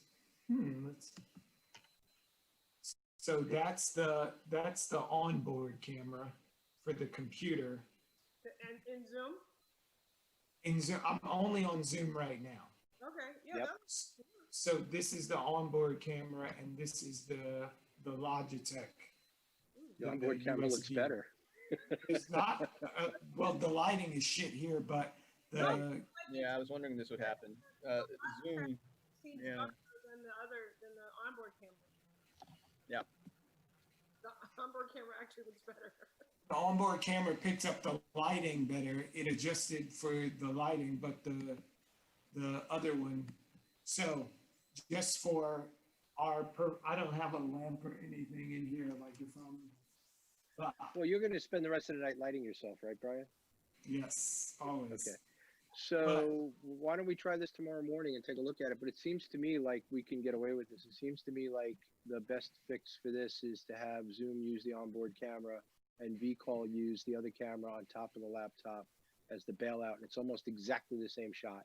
let's, so that's the onboard camera for the computer. And in Zoom? In Zoom, I'm only on Zoom right now. Okay, yeah, Yep. that's, So this is the onboard camera and this is the Logitech. The onboard camera looks USB. better. It's not, well, the lighting is shit here, but the, Yeah, I was wondering this would happen. Zoom, seems Yeah. darker than the onboard camera. Yeah. The onboard camera actually looks better. the onboard camera picks up the lighting better. It adjusted for the lighting, but the other one. So just for I don't have a lamp or anything in here. Like if Well, you're going to spend the rest of the night lighting yourself, right, Brian? yes, always. Okay. So why don't we try this tomorrow morning and take a look at it? But it seems to me like we can get away with this. It seems to me like the best fix for this is to have Zoom use the onboard camera and vCall use the other camera on top of the laptop as the bailout. And it's almost exactly the same shot.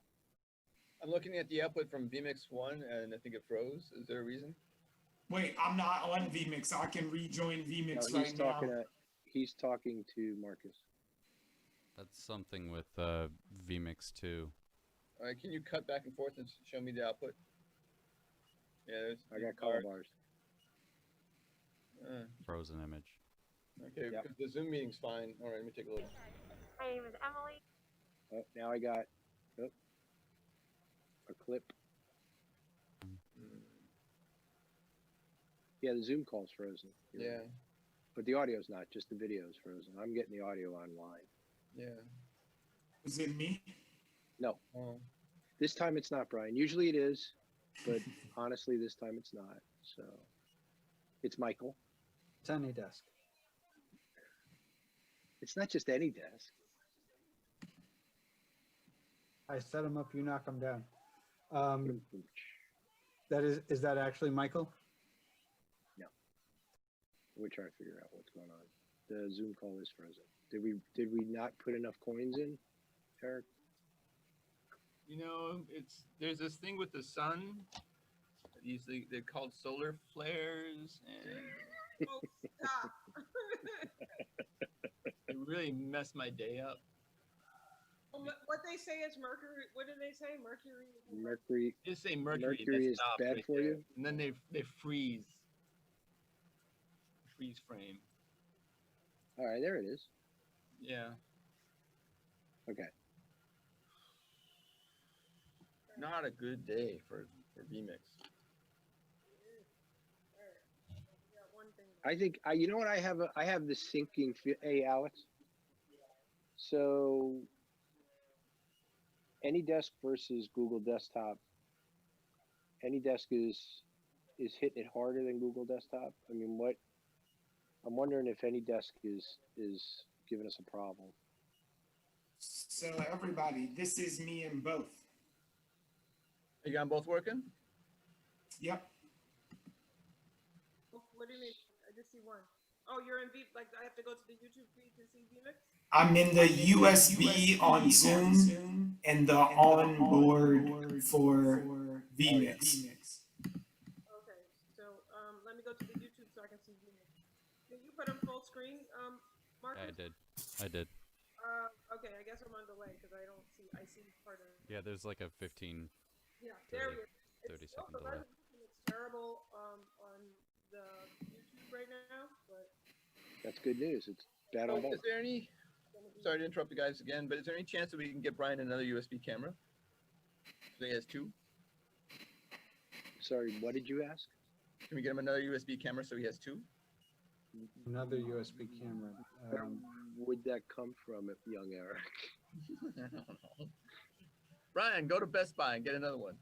I'm looking at the output from vMix 1 and I think it froze. Is there a reason? Wait, I'm not on vMix. I can rejoin vMix No, right now. he's talking to Marcus. That's something with vMix 2. All right, can you cut back and forth and show me the output? Yeah, there's. I got color bars. Frozen image. Okay, Yep. because the Zoom meeting's fine. All right, let me take a look. My name is Emily. Oh, now I got a clip. Yeah, the Zoom call's frozen. You're Yeah, right. But the audio's not, just the video's frozen. I'm getting the audio online. yeah. Is it me? No, Oh, this time it's not, Brian. Usually it is, but honestly, this time it's not. So it's Michael. It's on your desk. It's not just any desk. I set them up, you knock them down. That is that actually Michael? We're trying to figure out what's going on. The Zoom call is frozen. Did we not put enough coins in, Eric? you know, there's this thing with the sun. They're called solar flares, and Oh, stop. it really messed my day up. What they say is Mercury. What do they say? Mercury. Mercury. Just say Mercury. Mercury that is stopped bad right for there. you? And then they freeze frame. All right, there it is. Yeah. Okay. Not a good day for vMix. Yeah, one thing. I think you know what I have this sinking feel. Hey, Alex. So, AnyDesk versus Google Desktop. AnyDesk is hitting it harder than Google Desktop. I mean, what? I'm wondering if AnyDesk is giving us a problem. So everybody, this is me in both. Are you got them both working? Yep. What do you mean? I just see one. Oh, you're in V. Like I have to go to the YouTube feed to see vMix. I'm in the USB on Zoom and the onboard for vMix. Okay, so let me go to the YouTube so I can see vMix. Did you put on full screen, Marcus? Yeah, I did. Okay, I guess I'm on delay because I don't see. I see part of. Yeah, there's like a 15. Yeah, there 30 it is. 30 It's second the delay. resolution is terrible on the YouTube right now, but That's good news. It's bad on both. Is there any? Sorry to interrupt you guys again, but is there any chance that we can get Brian another USB camera? So he has two. Sorry, what did you ask? Can we get him another USB camera so he has two? Another USB camera. Where would that come from, young Eric? I don't know. Brian, go to Best Buy and get another one.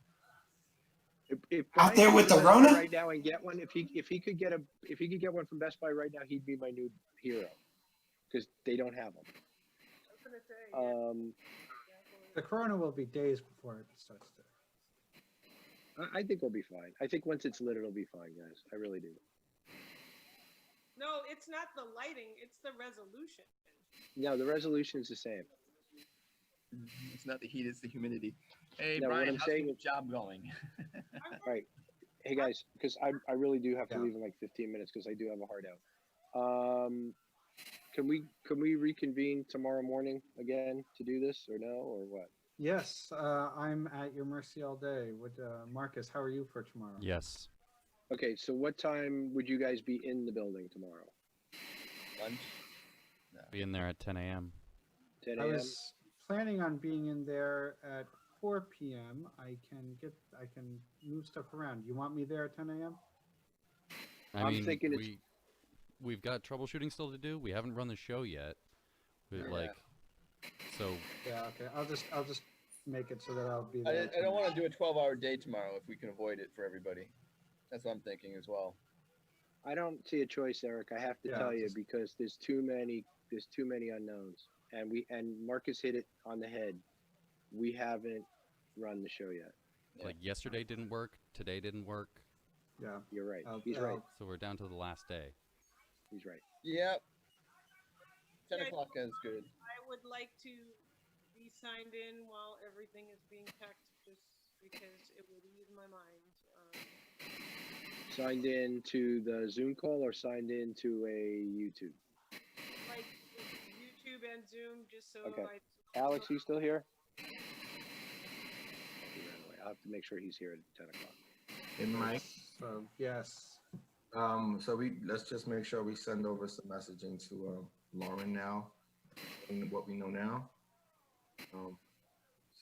If Out Brian there could with go the to Best Buy Rona? right now and get one, if he could get one from Best Buy right now, he'd be my new hero, because they don't have them. I was gonna say. Yeah, The Corona will be days before it starts to. I think we'll be fine. I think once it's lit, it'll be fine, guys. I really do. no, it's not the lighting; it's the resolution. No, the resolution is the same. It's not the heat, it's the humidity. Hey, No, what Brian, I'm how's saying your is- job going? All right. Hey, guys, because I really do have to Yeah. leave in like 15 minutes because I do have a hard out. Can we reconvene tomorrow morning again to do this or no, or what? Yes, I'm at your mercy all day. Would Marcus, how are you for tomorrow? Yes. Okay, so what time would you guys be in the building tomorrow? Lunch? Be in there at 10 a.m. 10 I a.m.? was planning on being in there at 4 p.m. I can move stuff around. You want me there at 10 a.m.? I I'm mean, thinking it's- we've got troubleshooting still to do. We haven't run the show yet. Yeah. Like, so Yeah. Okay. I'll just make it so that I'll be I there. don't want to do a 12-hour day tomorrow if we can avoid it for everybody. That's what I'm thinking as well. I don't see a choice, Eric. I have to Yeah, tell you just- because there's too many unknowns, and Marcus hit it on the head. We haven't run the show yet. Yeah. like yesterday didn't work. Today didn't work. Yeah. You're right. I'll- He's I'll- right. So we're down to the last day. He's right. Yep. 10 Yeah, o'clock is good. I would like to be signed in while everything is being packed, just because it would ease my mind. Signed in to the Zoom call or signed in to a YouTube? Like YouTube and Zoom, just so Okay. I. Alex, you still here? He ran away. I'll have to make sure he's here at 10 o'clock. And Mike, So yes. so let's just make sure we send over some messaging to Lauren now, and what we know now, so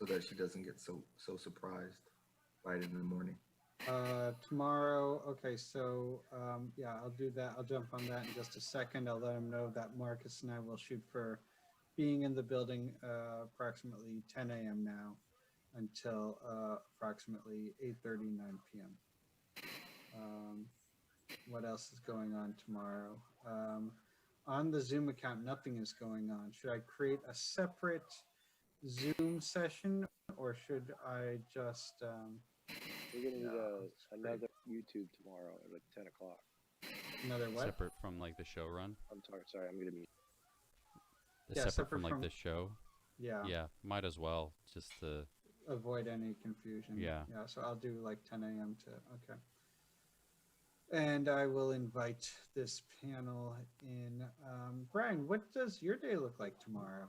that she doesn't get so surprised right in the morning. Tomorrow. Okay. So yeah, I'll do that. I'll jump on that in just a second. I'll let him know that Marcus and I will shoot for being in the building approximately 10 a.m. now until approximately 8:30, 9 p.m. What else is going on tomorrow? On the Zoom account, nothing is going on. Should I create a separate Zoom session, or should I just? We're gonna need No, it's great. another YouTube tomorrow at 10 o'clock. Another what? Separate from like the show run. I'm sorry. I'm gonna mute. Yeah, Separate from like from- this show. Yeah. Yeah, might as well just to. Avoid any confusion. Yeah. Yeah. So I'll do like 10 a.m. to okay. And I will invite this panel in. Brian, what does your day look like tomorrow?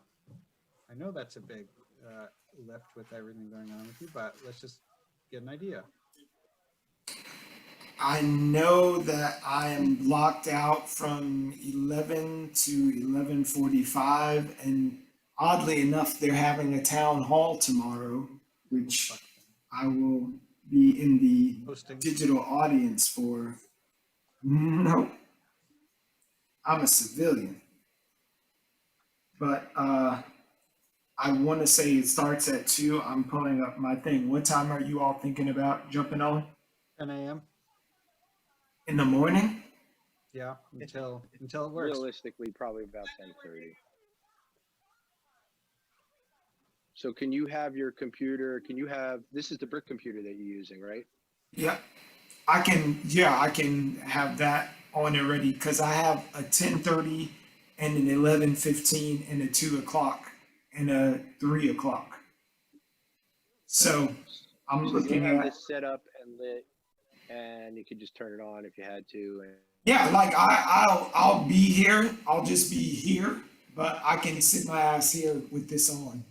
I know that's a big lift with everything going on with you, but let's just get an idea. I know that I am blocked out from 11 to 11:45, and oddly enough, they're having a town hall tomorrow, which I will be in the Hosting. digital audience for. No, I'm a civilian. But I want to say it starts at 2. I'm pulling up my thing. What time are you all thinking about jumping on? 10 a.m. In the morning? Yeah, until it works. Realistically, probably about 10:30. So can you have your computer? Can you have? This is the brick computer that you're using, right? Yeah. I can have that on it ready because I have a 10:30 and an 11:15 and a 2 o'clock and a 3 o'clock. So I'm So looking you'll have at, this set up and lit, and you could just turn it on if you had to. And yeah, like I'll be here. I'll just be here, but I can sit my ass here with this on.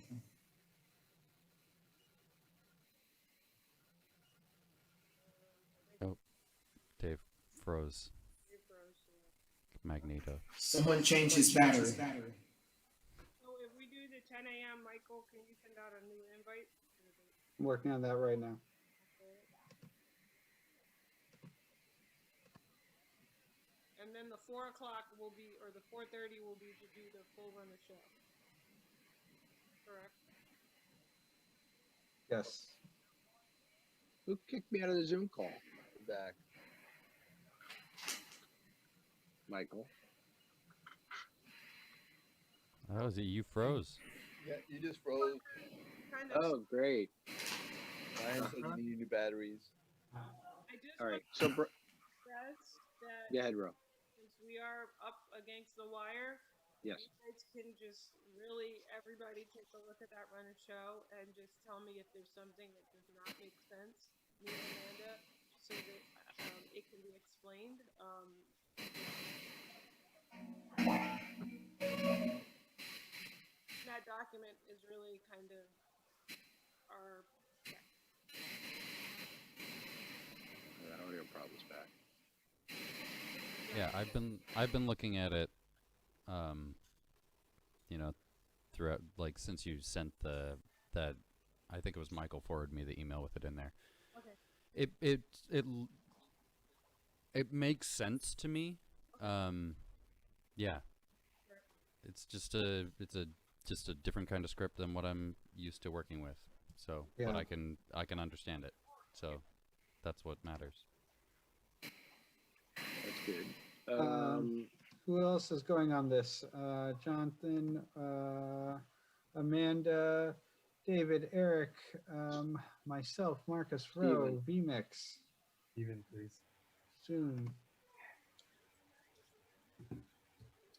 Oh, Dave froze. Magneto. Someone change his battery. So if we do the 10 a.m., Michael, can you send out a new invite? I'm working on that right now. And then the 4 o'clock will be, or the 4:30 will be to do the full run of show. Correct. Yes. who kicked me out of the Zoom call? Back. Michael. Oh, is it you froze? Yeah, you just froze. Kind of. Oh, great. Ryan said you need new batteries. I just All right. want So, to stress that go ahead, Ro. since we are up against the wire, Yes. you guys can just really, everybody take a look at that run of show and just tell me if there's something that does not make sense, me and Amanda, so that it can be explained. That document is really kind of our, That audio problem's back. Yeah, I've been looking at it, throughout, like, since you sent that, I think it was Michael forwarded me the email with it in there. Okay. It makes sense to me. Yeah. It's just a different kind of script than what I'm used to working with. So, but Yeah. I can understand it. So, that's what matters. That's good. Who else is going on this? Jonathan, Amanda, David, Eric, myself, Marcus, Rowe, VMix. Even, please. Soon.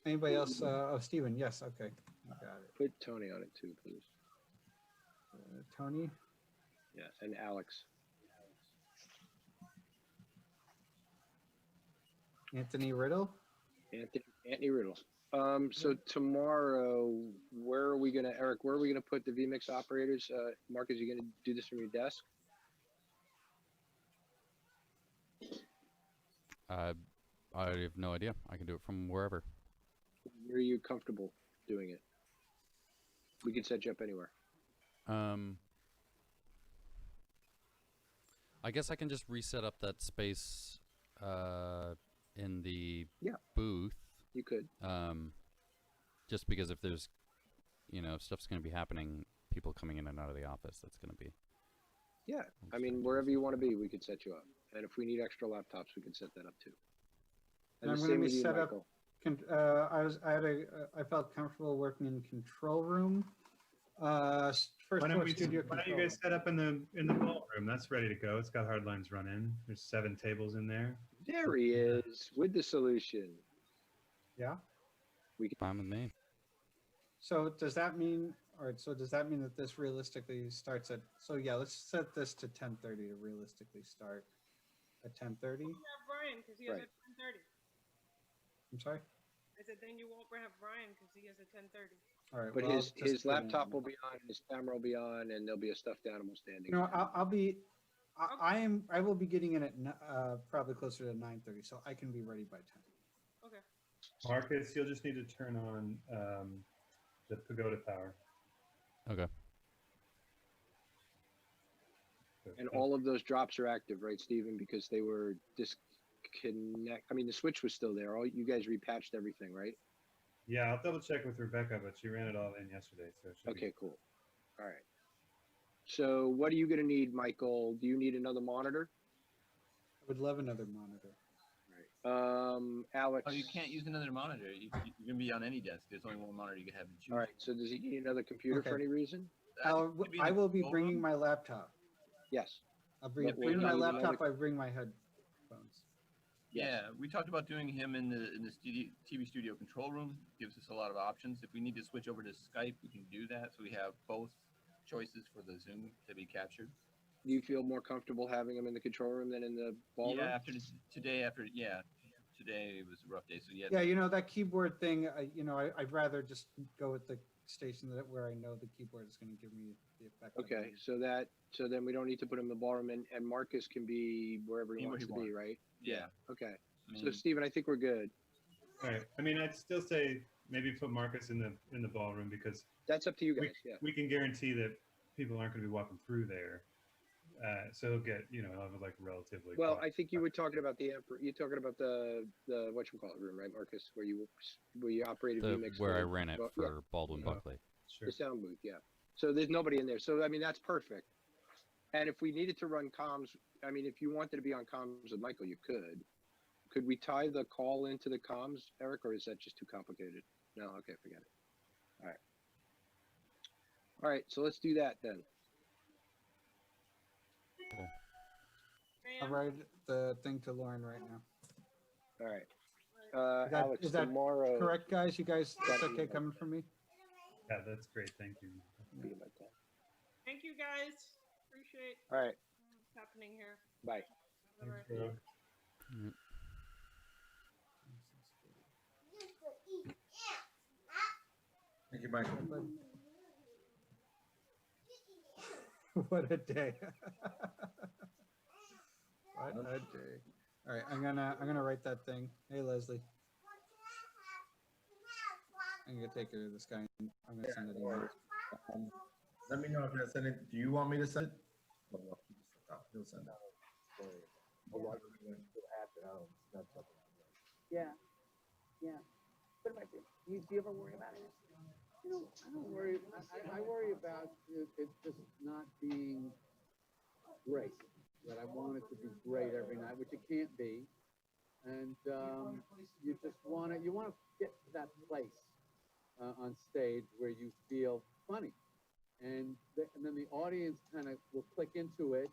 Anybody else? Oh, Steven. Yes. Okay. Got it. Put Tony on it too, please. Tony. Yeah, and Alex. Anthony Riddle. Anthony Riddle. So tomorrow, where are we gonna, Eric? Where are we gonna put the VMix operators? Mark, is you gonna do this from your desk? I have no idea. I can do it from wherever. Where are you comfortable doing it? We can set you up anywhere. I guess I can just reset up that space in the booth. You could. Just because if there's, stuff's going to be happening, people coming in and out of the office, that's going to be. Yeah, I mean, wherever you want to be, we could set you up. And if we need extra laptops, we can set that up too. And And I'm the going to same be with you, set up. Michael. I felt comfortable working in control room. First Why don't floor you studio guys control. set up in the ballroom? That's ready to go. It's got hard lines running. There's 7 tables in there. There he is with the solution. Yeah. Fine with me. So does that mean? All right. So does that mean that this realistically starts at? So yeah, let's set this to 10:30 to realistically start at 10:30. You have Brian because he has Right. a 10:30. I'm sorry. I said then you won't have Brian because he has a 10:30. All right. But well, his I'll just put it in. laptop will be on, his camera will be on, and there'll be a stuffed animal standing. No, I'll be. I will be getting in at probably closer to 9:30, so I can be ready by 10. Okay. Marcus, you'll just need to turn on the pagoda power. Okay. And all of those drops are active, right, Stephen? Because they were connect. I mean, the switch was still there. All you guys repatched everything, right? Yeah, I'll double check with Rebecca, but she ran it all in yesterday, so it should be- Okay, cool. All right. So what are you going to need, Michael? Do you need another monitor? I would love another monitor. Alex. Oh, you can't use another monitor. You can be on any desk. There's only one monitor you can have to choose. All right. So does he need another computer for Okay. any reason? I will be bringing my laptop. Yes. I'll bring But will my you need laptop. another- I bring my headphones. Yeah, we talked about doing him in the studio, TV studio control room. Gives us a lot of options. If we need to switch over to Skype, we can do that. So we have both choices for the Zoom to be captured. Do you feel more comfortable having him in the control room than in the ballroom? Yeah, today it was a rough day. So Yeah, you know, that keyboard thing, I'd rather just go with the station where I know the keyboard is going to give me the effect. I Okay, need. so then we don't need to put him in the ballroom, and Marcus can be wherever he Be where wants he to be, wants. right? Yeah. Okay. I So mean, Steven, I think we're good. All right. I mean, I'd still say maybe put Marcus in the ballroom because That's up to you guys. Yeah. we can guarantee that people aren't going to be walking through there. So he'll get, he'll have like relatively. Well, quiet. I think you were talking about you're talking about the whatchamacallit room, right, Marcus, where you operated VMix. Where I ran it Yeah, for Baldwin Buckley. Sure. the sound booth, yeah. So there's nobody in there. So I mean that's perfect. And if we needed to run comms, I mean if you wanted to be on comms with Michael, you could. Could we tie the call into the comms, Eric, or is that just too complicated? No, okay, forget it. All right. All right, so let's do that then. I'll write the thing to Lauren right now. All right. Alex, Is that tomorrow. correct, guys? You guys, that's okay coming from me? Yeah, that's great. Thank you. Be about that. Thank you guys. Appreciate All right. what's happening here. Bye. Thanks, bro. Thank you, Michael. What a day. What a day. All right, I'm gonna write that thing. Hey, Leslie. I'm gonna take care of this guy. I'm gonna send it email. Let me know if you're sending. Do you want me to send it? No, no, he'll send it. Yeah, yeah. But do you ever worry about it? You know, I don't worry. I worry about it just not being great. That I want it to be great every night, which it can't be. And you just want to get to that place on stage where you feel funny, and then the audience kind of will click into it,